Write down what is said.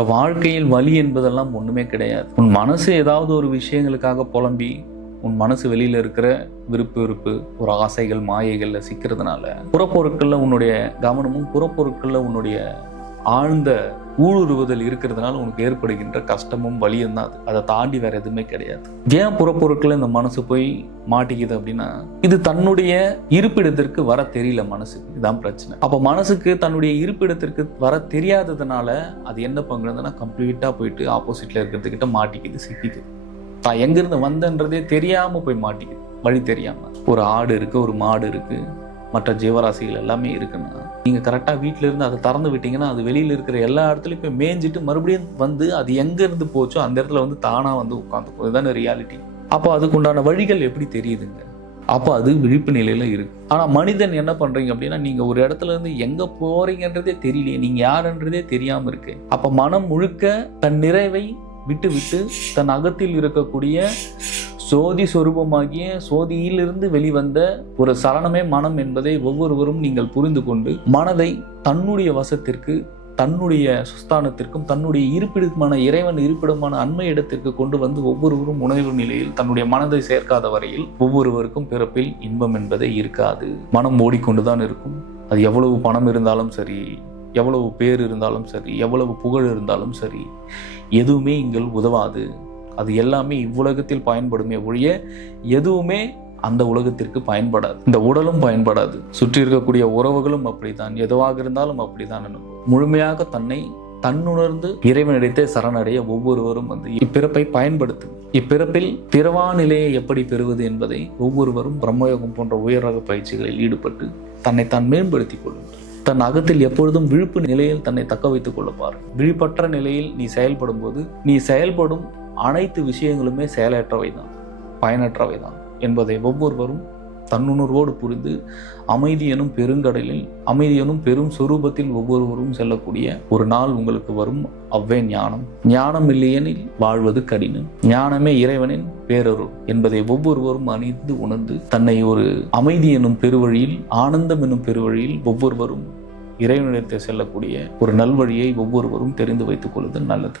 இந்த வாழ்க்கையில் வலி என்பதெல்லாம் ஒண்ணுமே கிடையாது. உன் மனசு ஏதாவது ஒரு விஷயங்களுக்காக புலம்பி உன் மனசு வெளியில இருக்கிற விருப்பு ஒரு ஆசைகள் மாயைகள்ல சிக்கிறதுனால புறப்பொருட்கள்ல உன்னுடைய கவனமும் புறப்பொருட்கள்ல உன்னுடைய ஆழ்ந்த ஊடுருவுதல் இருக்கிறதுனால உனக்கு ஏற்படுகின்ற கஷ்டமும் வலியும் தான் அதை தாண்டி வேற எதுவுமே கிடையாது. ஏன் புறப்பொருட்கள் இந்த மனசு போய் மாட்டிக்குது அப்படின்னா, இது தன்னுடைய இருப்பிடத்திற்கு வர தெரியல மனசுக்கு. இதுதான் பிரச்சனை. அப்ப மனசுக்கு தன்னுடைய இருப்பிடத்திற்கு வர தெரியாததுனால அது என்ன பண்ணுறதுன்னா கம்ப்ளீட்டா போயிட்டு ஆப்போசிட்ல இருக்கிறதுக்கிட்ட மாட்டிக்குது, சிக்கிக்குது. தான் எங்கிருந்து வந்தன்றதே தெரியாம போய் மாட்டிக்குது, வழி தெரியாம. ஒரு ஆடு இருக்கு, ஒரு மாடு இருக்கு, மற்ற ஜீவராசிகள் எல்லாமே இருக்குன்னா நீங்க கரெக்டா வீட்டுல இருந்து அதை திறந்து விட்டீங்கன்னா அது வெளியில இருக்கிற எல்லா இடத்துலயும் போய் மேய்ஞ்சிட்டு மறுபடியும் வந்து அது எங்க இருந்து போச்சோ அந்த இடத்துல வந்து தானா வந்து உட்காந்துக்கும். இதுதானே ரியாலிட்டி. அப்போ அதுக்குண்டான வழிகள் எப்படி தெரியுதுங்க? அப்போ அது விழிப்பு நிலையில இருக்கு. ஆனா மனிதன் என்ன பண்றீங்க அப்படின்னா, நீங்க ஒரு இடத்துல இருந்து எங்க போறீங்கன்றதே தெரியலையே, நீங்க யாருன்றதே தெரியாம இருக்கு. அப்ப மனம் முழுக்க தன் நிறைவை விட்டு தன் அகத்தில் இருக்கக்கூடிய சோதி சொரூபமாகிய சோதியிலிருந்து வெளிவந்த ஒரு சலனமே மனம் என்பதை ஒவ்வொருவரும் நீங்கள் புரிந்து கொண்டு மனதை தன்னுடைய வசத்திற்கு, தன்னுடைய சுஸ்தானத்திற்கும், தன்னுடைய இருப்பிடமான இறைவன் இருப்பிடமான அண்மை இடத்திற்கு கொண்டு வந்து ஒவ்வொருவரும் உணர்வு நிலையில் தன்னுடைய மனதை சேர்க்காத வரையில் ஒவ்வொருவருக்கும் பிறப்பில் இன்பம் என்பதே இருக்காது. மனம் ஓடிக்கொண்டுதான் இருக்கும். அது எவ்வளவு பணம் இருந்தாலும் சரி, எவ்வளவு பேர் இருந்தாலும் சரி, எவ்வளவு புகழ் இருந்தாலும் சரி, எதுவுமே இங்கே உதவாது. அது எல்லாமே இவ்வுலகத்தில் பயன்படுமே ஒழிய எதுவுமே அந்த உலகத்திற்கு பயன்படாது. இந்த உடலும் பயன்படாது, சுற்றி இருக்கக்கூடிய உறவுகளும் அப்படித்தான், எதுவாக இருந்தாலும் அப்படித்தான். முழுமையாக தன்னை தன்னுணர்ந்து இறைவனிடத்தை சரணடைய ஒவ்வொருவரும் வந்து இப்பிறப்பை பயன்படுத்து. இப்பிறப்பில் பிறவா நிலையை எப்படி பெறுவது என்பதை ஒவ்வொருவரும் பிரம்மயோகம் போன்ற உயர் ரக பயிற்சிகளில் ஈடுபட்டு தன்னை தான் மேம்படுத்திக் கொள்ளுங்கள். தன் அகத்தில் எப்பொழுதும் விழிப்பு நிலையில் தன்னை தக்க வைத்துக் கொள்ளப்பார். விழிப்பற்ற நிலையில் நீ செயல்படும் போது நீ செயல்படும் அனைத்து விஷயங்களுமே செயலற்றவைதான், பயனற்றவைதான் என்பதை ஒவ்வொருவரும் தன்னுணர்வோடு புரிந்து அமைதி எனும் பெருங்கடலில், அமைதி எனும் பெரும் சொரூபத்தில் ஒவ்வொருவரும் செல்லக்கூடிய ஒரு நாள் உங்களுக்கு வரும். அவ்வே ஞானம். ஞானம் இல்லையெனில் வாழ்வது கடினம். ஞானமே இறைவனின் பேரருள் என்பதை ஒவ்வொருவரும் அணிந்து உணர்ந்து தன்னை ஒரு அமைதி எனும் பெருவழியில், ஆனந்தம் எனும் பெருவழியில் ஒவ்வொருவரும் இறைவனிடத்தை செல்லக்கூடிய ஒரு நல்வழியை ஒவ்வொருவரும் தெரிந்து வைத்துக் கொள்வது நல்லது.